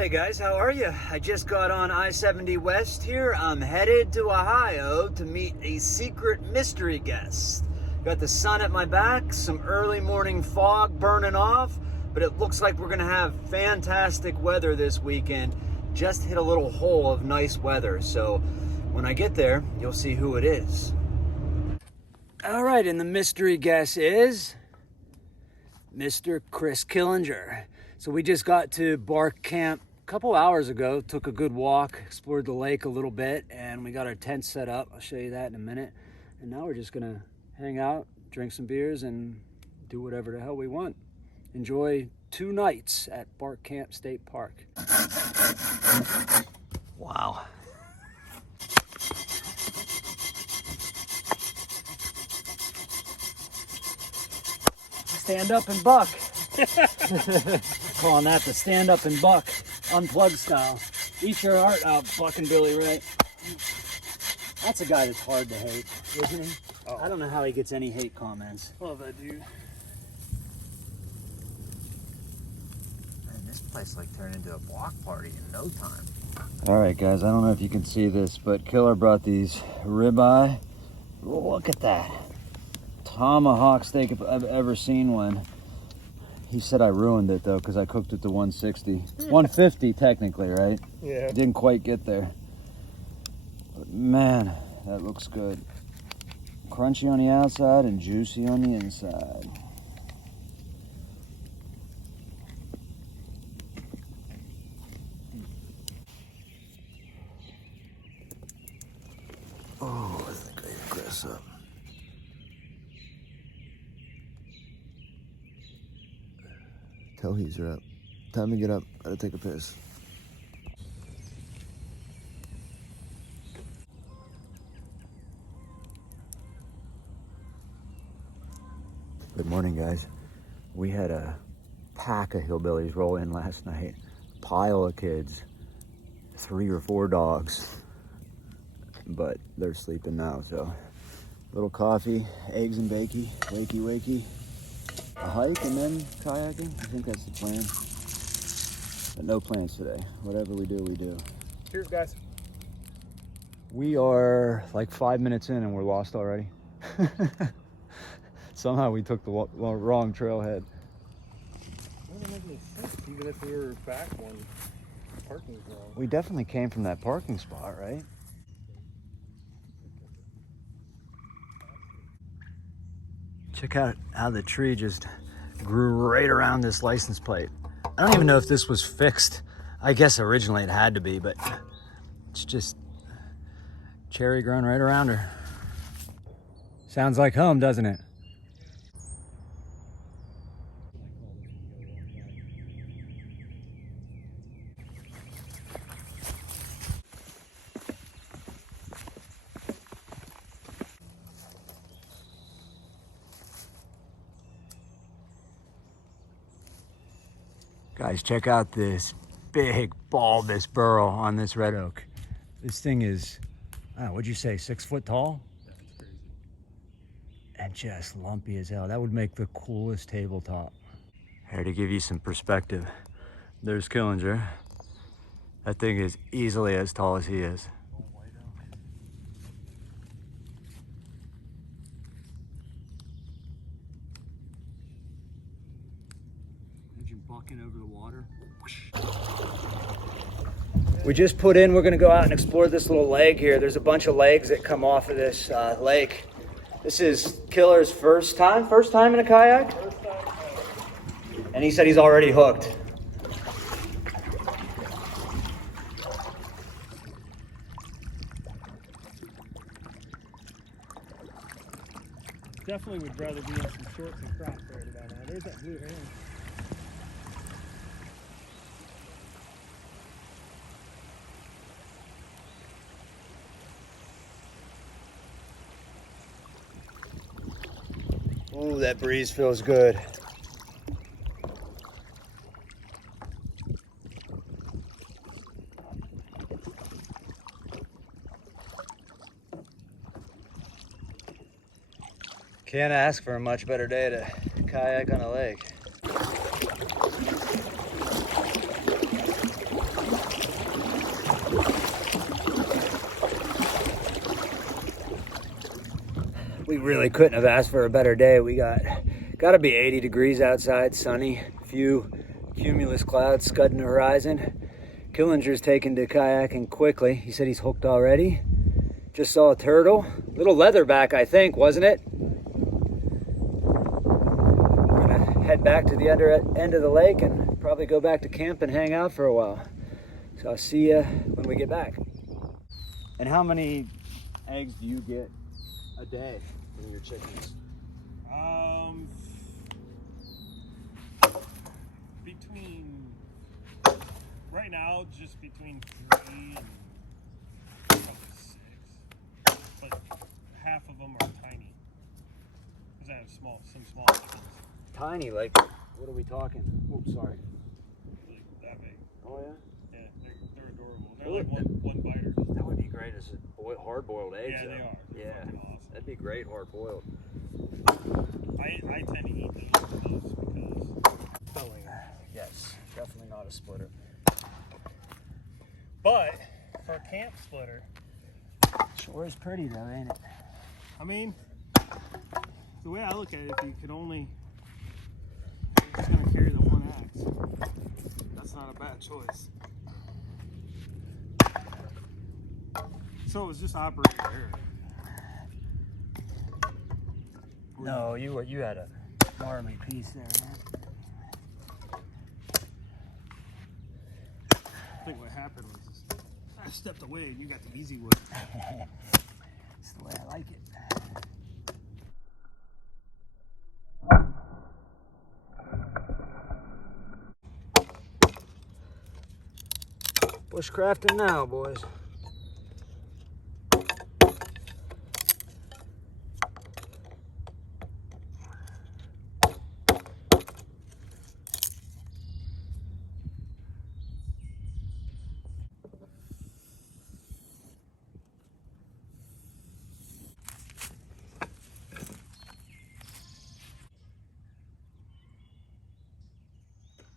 Hey guys, how are you? I just got on I-70 West here. I'm headed to Ohio to meet a secret mystery guest. Got the sun at my back, some early morning fog burning off, but it looks like we're gonna have fantastic weather this weekend. Just hit a little hole of nice weather, so when I get there, you'll see who it is. All right, and the mystery guest is Mr. Chris Killinger. So we just got to Bark Camp a couple hours ago, took a good walk, explored the lake a little bit, and we got our tent set up. I'll show you that in a minute. And now we're just gonna hang out, drink some beers, and do whatever the hell we want. Enjoy 2 nights at Bark Camp State Park. Wow. Stand up and buck. Calling that the stand up and buck, unplugged style. Eat your heart out, fucking Billy Ray. That's a guy that's hard to hate, isn't he? Oh. I don't know how he gets any hate comments. Love that dude. Man, this place like turned into a block party in no time. All right, guys, I don't know if you can see this, but Killer brought these ribeye. Look at that. Tomahawk steak if I've ever seen one. He said I ruined it though because I cooked it to 160. 150 technically, right? Yeah. Didn't quite get there. But man, that looks good. Crunchy on the outside and juicy on the inside. Oh, I think I hit Chris up. Tohies are up. Time to get up. Gotta take a piss. Good morning, guys. We had a pack of hillbillies roll in last night. Pile of kids. 3 or 4 dogs. But they're sleeping now, so. Little coffee, eggs and bakey, wakey. A hike and then kayaking. I think that's the plan. But no plans today. Whatever we do, we do. Cheers, guys. We are like 5 minutes in and we're lost already. Somehow we took the wrong trailhead. That doesn't make any sense, even if we were back when the parking was wrong. We definitely came from that parking spot, right? Check out how the tree just grew right around this license plate. I don't even know if this was fixed. I guess originally it had to be, but it's just cherry growing right around her. Sounds like home, doesn't it? Guys, check out this big bulbous burl on this red oak. This thing is, I don't know, what'd you say, 6 foot tall? That's crazy. And just lumpy as hell. That would make the coolest tabletop. Here to give you some perspective. There's Killinger. That thing is easily as tall as he is. Bucking over the water. We just put in, we're gonna go out and explore this little leg here. There's a bunch of legs that come off of this lake. This is Killer's first time in a kayak? First time. And he said he's already hooked. Definitely would rather be in some shorts and Crocs right about now. There's that blue heron. Ooh, that breeze feels good. Can't ask for a much better day to kayak on a lake. We really couldn't have asked for a better day. We got to be 80 degrees outside, sunny, few cumulus clouds scudding the horizon. Killinger's taken to kayaking quickly. He said he's hooked already. Just saw a turtle, little leatherback, I think, wasn't it? We're gonna head back to the end of the lake and probably go back to camp and hang out for a while. So I'll see you when we get back. And how many eggs do you get a day from your chickens? Between right now, just between 3 and probably 6. But half of them are tiny. Because I have some small chickens. Tiny, like what are we talking? Oops, sorry. Like that big. Oh yeah. Yeah, they're adorable. They're like one biter. That would be great as hard-boiled eggs. Yeah, they are. They're Yeah, awesome. that'd be great hard-boiled. I tend to eat those because filling. Yes, definitely not a splitter. But for a camp splitter, Sure is pretty though, ain't it? I mean, the way I look at it, if you could only, you're just gonna carry the one axe. That's not a bad choice. So it was just operating there. No, you had a gnarly piece there, man. I think what happened was I stepped away and you got the easy way. That's the way I like it. Bushcrafting now, boys.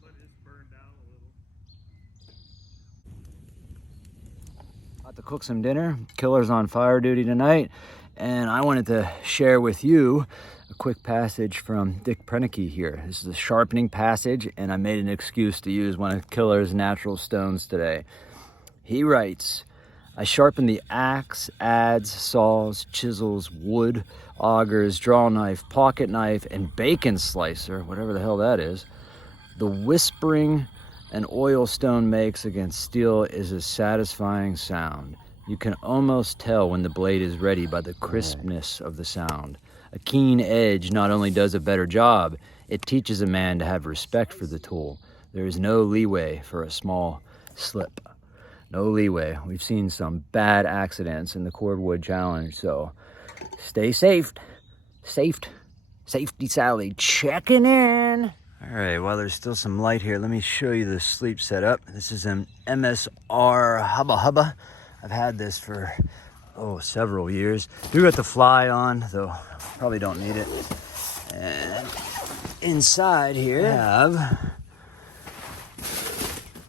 Let it just burn down a little. About to cook some dinner. Killer's on fire duty tonight, and I wanted to share with you a quick passage from Dick Prenneke here. This is a sharpening passage, and I made an excuse to use one of Killer's natural stones today. He writes, I sharpen the axe, adze, saws, chisels, wood, augers, draw knife, pocket knife, and bacon slicer, whatever the hell that is. The whispering an oil stone makes against steel is a satisfying sound. You can almost tell when the blade is ready by the crispness of the sound. A keen edge not only does a better job, it teaches a man to have respect for the tool. There is no leeway for a small slip. No leeway. We've seen some bad accidents in the Cordwood Challenge, so stay safe. Safety Sally checking in. All right, while there's still some light here, let me show you the sleep setup. This is an MSR Hubba Hubba. I've had this for, several years. Do got the fly on, though probably don't need it. And inside here, I have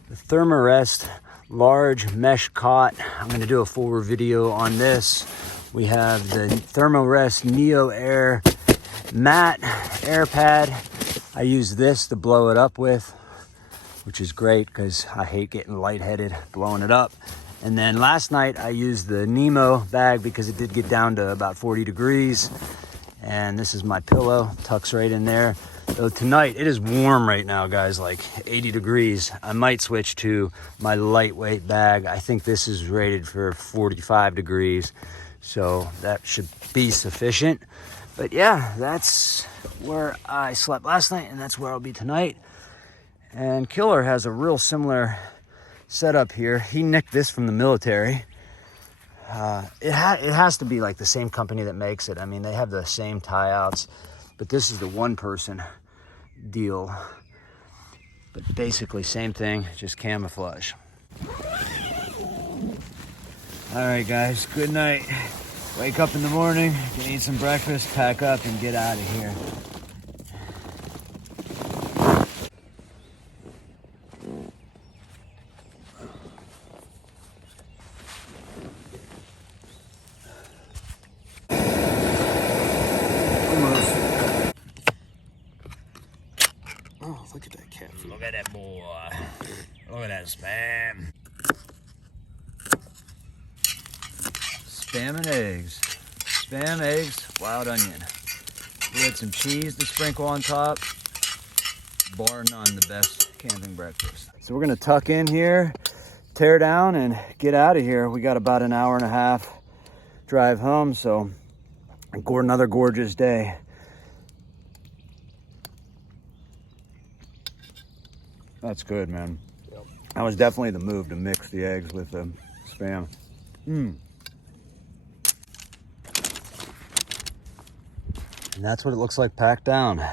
the Thermarest large mesh cot. I'm gonna do a full video on this. We have the Thermarest Neo Air Matte Air Pad. I use this to blow it up with, which is great because I hate getting lightheaded blowing it up. And then last night I used the Nemo bag because it did get down to about 40 degrees. And this is my pillow, tucks right in there. So tonight, it is warm right now, guys, like 80 degrees. I might switch to my lightweight bag. I think this is rated for 45 degrees. So that should be sufficient. But yeah, that's where I slept last night, and that's where I'll be tonight. And Killer has a real similar setup here. He nicked this from the military. It has to be like the same company that makes it. I mean, they have the same tie outs, but this is the one person deal. But basically same thing, just camouflage. All right, guys, good night. Wake up in the morning, gonna eat some breakfast, pack up, and get out of here. Oh, look at that cat food. Look at that boy. Look at that spam. Spam and eggs. Spam, eggs, wild onion. We had some cheese to sprinkle on top. Bar none, the best camping breakfast. So we're gonna tuck in here, tear down, and get out of here. We got about an hour and a half drive home, so another gorgeous day. That's good, man. Yep. That was definitely the move, to mix the eggs with the spam. And that's what it looks like packed down.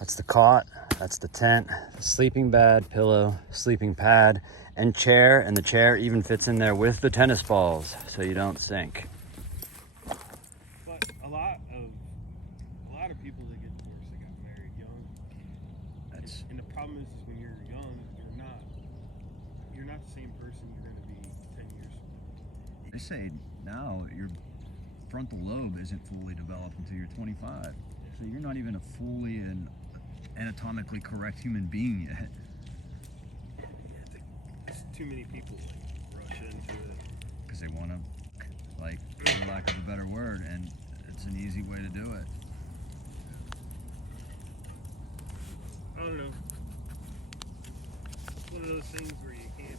That's the cot, that's the tent, the sleeping bag, pillow, sleeping pad, and chair. And the chair even fits in there with the tennis balls, so you don't sink. But a lot of people that get divorced, they got married young. And the problem is when you're young, you're not the same person you're going to be 10 years from now. They say now your frontal lobe isn't fully developed until you're 25. So you're not even a fully and anatomically correct human being yet. I think it's too many people rush into it. Because they want to, like, for lack of a better word, and it's an easy way to do it. I don't know. It's one of those things where you can't